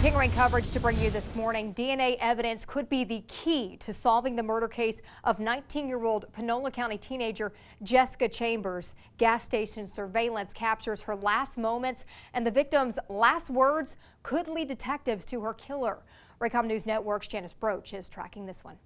Continuing coverage to bring you this morning, DNA evidence could be the key to solving the murder case of 19-year-old Panola County teenager Jessica Chambers. Gas station surveillance captures her last moments, and the victim's last words could lead detectives to her killer. Raycom News Network's Janice Broach is tracking this one.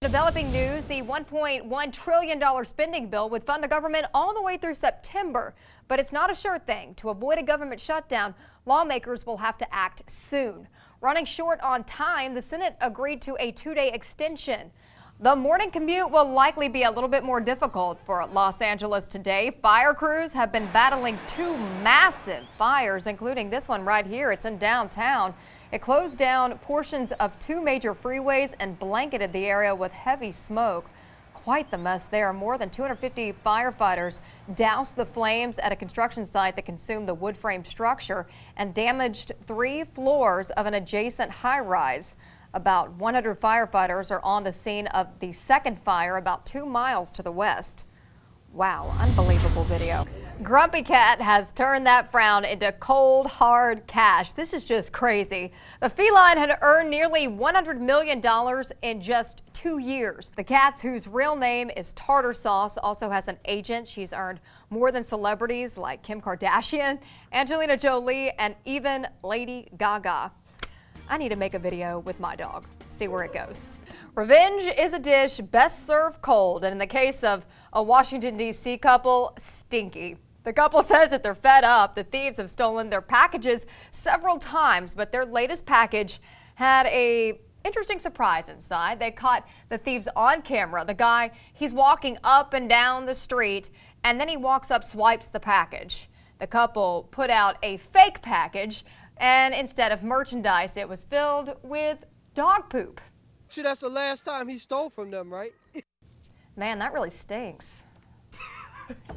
Developing news, the $1.1 trillion spending bill would fund the government all the way through September. But it's not a sure thing. To avoid a government shutdown, lawmakers will have to act soon. Running short on time, the Senate agreed to a 2-day extension. The morning commute will likely be a little bit more difficult for Los Angeles today. Fire crews have been battling 2 massive fires, including this one right here. It's in downtown. It closed down portions of 2 major freeways and blanketed the area with heavy smoke. Quite the mess there. More than 250 firefighters doused the flames at a construction site that consumed the wood frame structure and damaged 3 floors of an adjacent high-rise. About 100 firefighters are on the scene of the second fire about 2 miles to the west. Wow, unbelievable video. Grumpy Cat has turned that frown into cold, hard cash. This is just crazy. The feline had earned nearly $100 million in just 2 years. The cat's, whose real name is Tartar Sauce, also has an agent. She's earned more than celebrities like Kim Kardashian, Angelina Jolie, and even Lady Gaga. I need to make a video with my dog. See where it goes. Revenge is a dish best served cold, and in the case of a Washington, D.C. couple, stinky. The couple says that they're fed up. The thieves have stolen their packages several times, but their latest package had a interesting surprise inside. They caught the thieves on camera. The guy, he's walking up and down the street, and then he walks up, swipes the package. The couple put out a fake package, and instead of merchandise, it was filled with dog poop. See, that's the last time he stole from them, right? Man, that really stinks.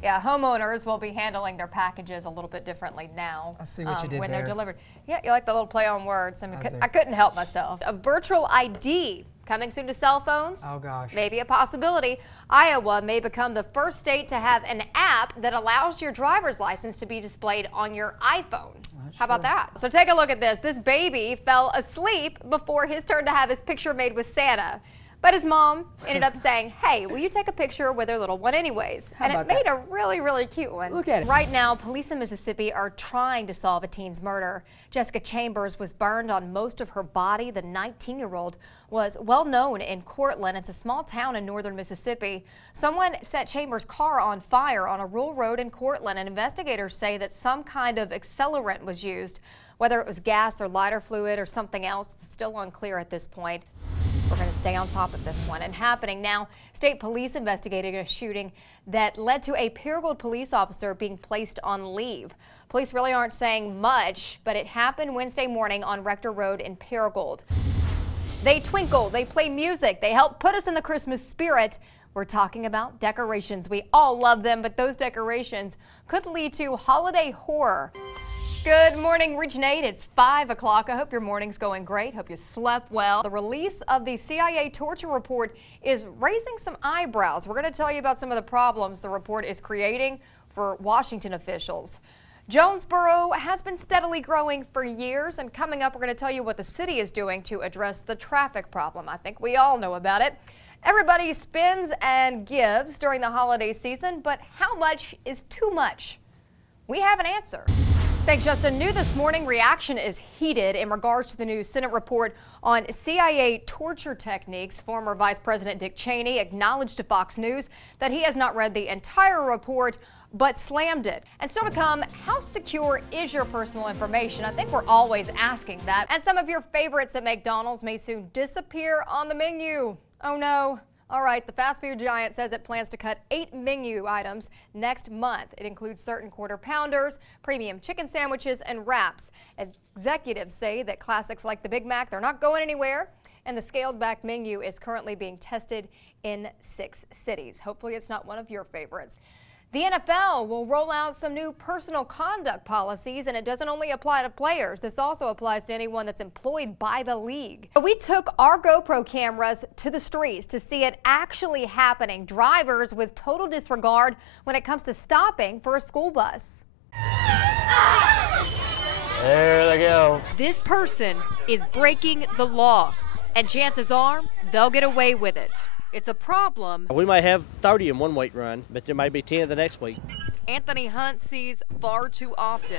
Yeah, homeowners will be handling their packages a little bit differently now. I see what you did when there. they're delivered. Yeah, you like the little play on words. I mean, I couldn't help myself. A virtual ID coming soon to cell phones. Oh gosh. Maybe a possibility. Iowa may become the first state to have an app that allows your driver's license to be displayed on your iPhone. How about that? So take a look at this. This baby fell asleep before his turn to have his picture made with Santa. But his mom ended up saying, hey, will you take a picture with their little one anyways? And it made a really, really cute one. Look at it. Right now, police in Mississippi are trying to solve a teen's murder. Jessica Chambers was burned on most of her body. The 19-year-old was well known in Cortland. It's a small town in northern Mississippi. Someone set Chambers' car on fire on a rural road in Cortland, and investigators say that some kind of accelerant was used. Whether it was gas or lighter fluid or something else, it's still unclear at this point. We're going to stay on top of this one. And happening now, state police investigating a shooting that led to a Paragould police officer being placed on leave. Police really aren't saying much, but it happened Wednesday morning on Rector Road in Paragould. They twinkle, they play music, they help put us in the Christmas spirit. We're talking about decorations. We all love them, but those decorations could lead to holiday horror. Good morning, Region 8. It's 5 o'clock. I hope your morning's going great. Hope you slept well. The release of the CIA torture report is raising some eyebrows. We're going to tell you about some of the problems the report is creating for Washington officials. Jonesboro has been steadily growing for years, and coming up, we're going to tell you what the city is doing to address the traffic problem. I think we all know about it. Everybody spends and gives during the holiday season, but how much is too much? We have an answer. Thanks, Justin. New this morning, reaction is heated in regards to the new Senate report on CIA torture techniques. Former Vice President Dick Cheney acknowledged to Fox News that he has not read the entire report, but slammed it. And still to come, how secure is your personal information? I think we're always asking that. And some of your favorites at McDonald's may soon disappear on the menu. Oh no. All right, the fast food giant says it plans to cut 8 menu items next month. It includes certain quarter pounders, premium chicken sandwiches, and wraps. Executives say that classics like the Big Mac, they're not going anywhere, and the scaled back menu is currently being tested in 6 cities. Hopefully it's not one of your favorites. The NFL will roll out some new personal conduct policies, and it doesn't only apply to players. This also applies to anyone that's employed by the league. We took our GoPro cameras to the streets to see it actually happening. Drivers with total disregard when it comes to stopping for a school bus. There they go. This person is breaking the law, and chances are they'll get away with it. It's a problem We may have 30 in one week run, but there may be 10 the next week. Anthony Hunt sees far too often.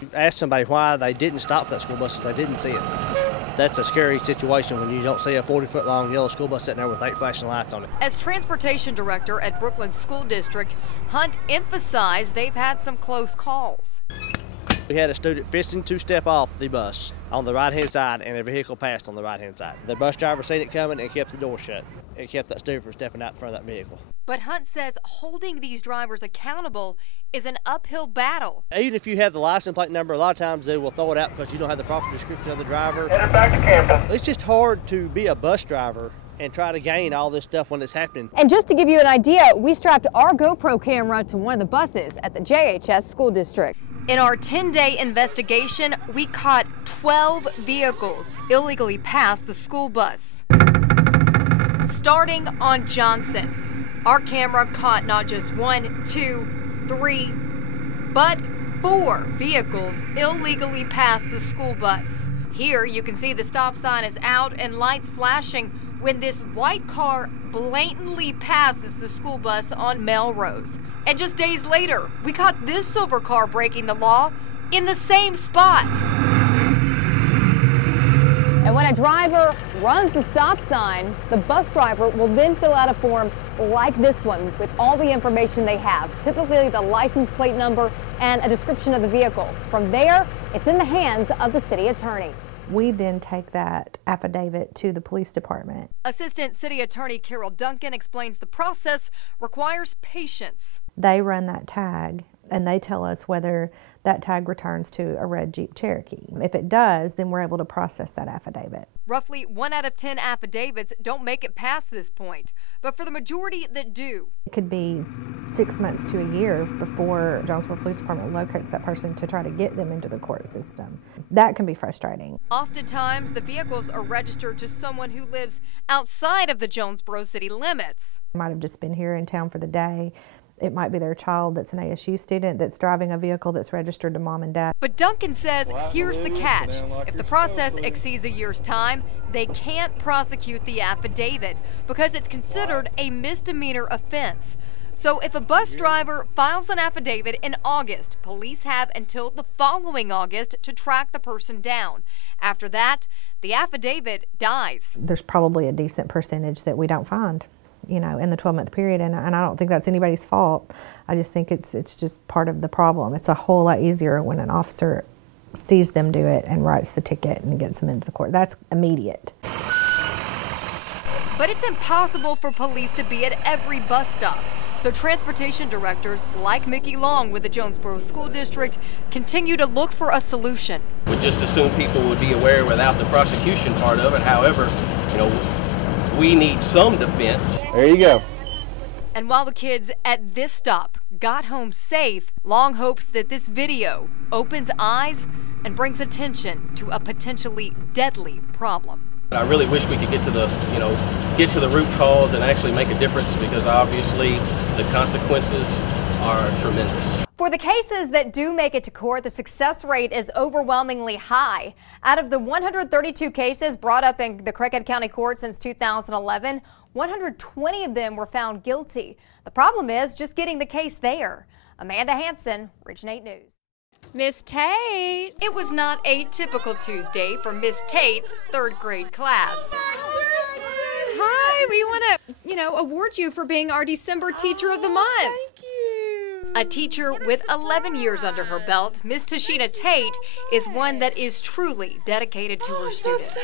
You ask somebody why they didn't stop that school bus because they didn't see it. That's a scary situation when you don't see a 40-foot long yellow school bus sitting there with 8 flashing lights on it. As transportation director at Brooklyn School District, Hunt emphasized they've had some close calls. We had a student fisting to step off the bus on the right-hand side, and a vehicle passed on the right-hand side. The bus driver seen it coming and kept the door shut. It kept that student from stepping out in front of that vehicle. But Hunt says holding these drivers accountable is an uphill battle. Even if you have the license plate number, a lot of times they will throw it out because you don't have the proper description of the driver. Headed back to campus. It's just hard to be a bus driver and try to gain all this stuff when it's happening. And just to give you an idea, we strapped our GoPro camera to one of the buses at the JHS school district. In our 10-day investigation, we caught 12 vehicles illegally past the school bus. Starting on Johnson, our camera caught not just 1, 2, 3, but 4 vehicles illegally past the school bus. Here you can see the stop sign is out and lights flashing when this white car blatantly passes the school bus on Melrose. And just days later, we caught this silver car breaking the law in the same spot. And when a driver runs the stop sign, the bus driver will then fill out a form like this one with all the information they have, typically the license plate number and a description of the vehicle. From there, it's in the hands of the city attorney. We then take that affidavit to the police department. Assistant City Attorney Carol Duncan explains the process requires patience. They run that tag and they tell us whether that tag returns to a red Jeep Cherokee. If it does, then we're able to process that affidavit. Roughly 1 out of 10 affidavits don't make it past this point, but for the majority that do, It could be 6 months to a year before Jonesboro Police Department locates that person to try to get them into the court system. That can be frustrating. oftentimes the vehicles are registered to someone who lives outside of the Jonesboro city limits. Might have just been here in town for the day. It might be their child that's an ASU student that's driving a vehicle that's registered to mom and dad. But Duncan says here's the catch. If the process exceeds a year's time, they can't prosecute the affidavit because it's considered a misdemeanor offense. So if a bus driver files an affidavit in August, police have until the following August to track the person down. After that, the affidavit dies. There's probably a decent percentage that we don't find, you know, in the 12-month period, and I don't think that's anybody's fault. I just think it's just part of the problem. It's a whole lot easier when an officer sees them do it and writes the ticket and gets them into the court. That's immediate. But it's impossible for police to be at every bus stop. So transportation directors like Mickey Long with the Jonesboro School District continue to look for a solution. We just assume people would be aware without the prosecution part of it. However, you know, we need some defense. There you go. And while the kids at this stop got home safe, Long hopes that this video opens eyes and brings attention to a potentially deadly problem. I really wish we could get to the, get to the root cause and actually make a difference, because obviously the consequences are tremendous. For the cases that do make it to court, the success rate is overwhelmingly high. Out of the 132 cases brought up in the Craighead County Court since 2011, 120 of them were found guilty. The problem is just getting the case there. Amanda Hanson, Region 8 News. Miss Tate. It was not a typical Tuesday for Miss Tate's 3rd grade class. Hi, we want to, award you for being our December Teacher of the Month. Thank you. A teacher with 11 years under her belt, Miss Tashina Tate is one that is truly dedicated to her students.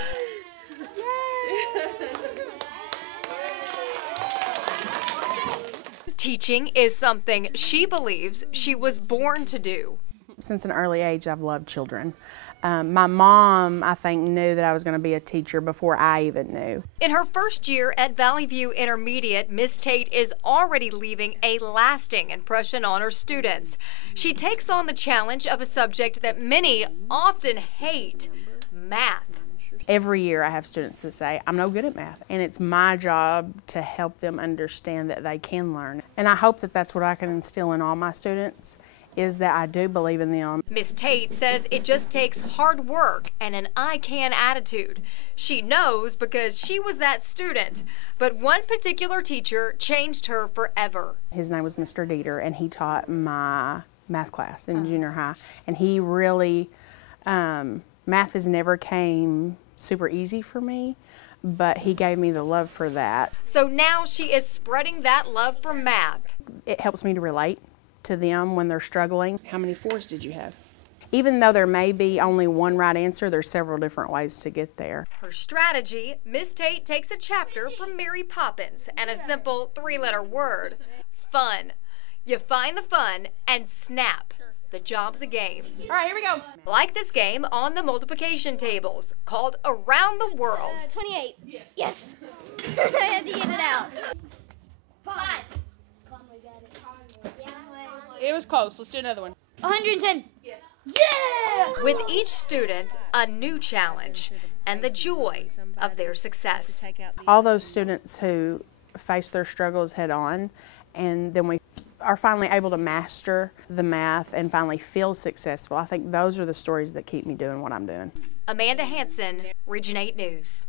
Teaching is something she believes she was born to do. Since an early age, I've loved children. My mom, I think, knew that I was going to be a teacher before I even knew. In her first year at Valley View Intermediate, Miss Tate is already leaving a lasting impression on her students. She takes on the challenge of a subject that many often hate, math. Every year I have students that say, I'm no good at math, and it's my job to help them understand that they can learn. And I hope that that's what I can instill in all my students, is that I do believe in them. Miss Tate says it just takes hard work and an I can attitude. She knows because she was that student, but one particular teacher changed her forever. His name was Mr. Dieter, and he taught my math class in junior high, and he really, math has never came super easy for me, but he gave me the love for that. So now she is spreading that love for math. It helps me to relate to them when they're struggling. How many 4s did you have? Even though there may be only one right answer, there's several different ways to get there. Her strategy, Miss Tate takes a chapter from Mary Poppins and a simple 3-letter word, fun. You find the fun and snap. The job's a game. All right, here we go. Like this game on the multiplication tables called Around the World. 28. Yes. I had to get it out. 5. It was close. Let's do another one. 110. Yes. Yeah! With each student, a new challenge and the joy of their success. All those students who face their struggles head on, and then we are finally able to master the math and finally feel successful. I think those are the stories that keep me doing what I'm doing. Amanda Hanson, Region 8 News.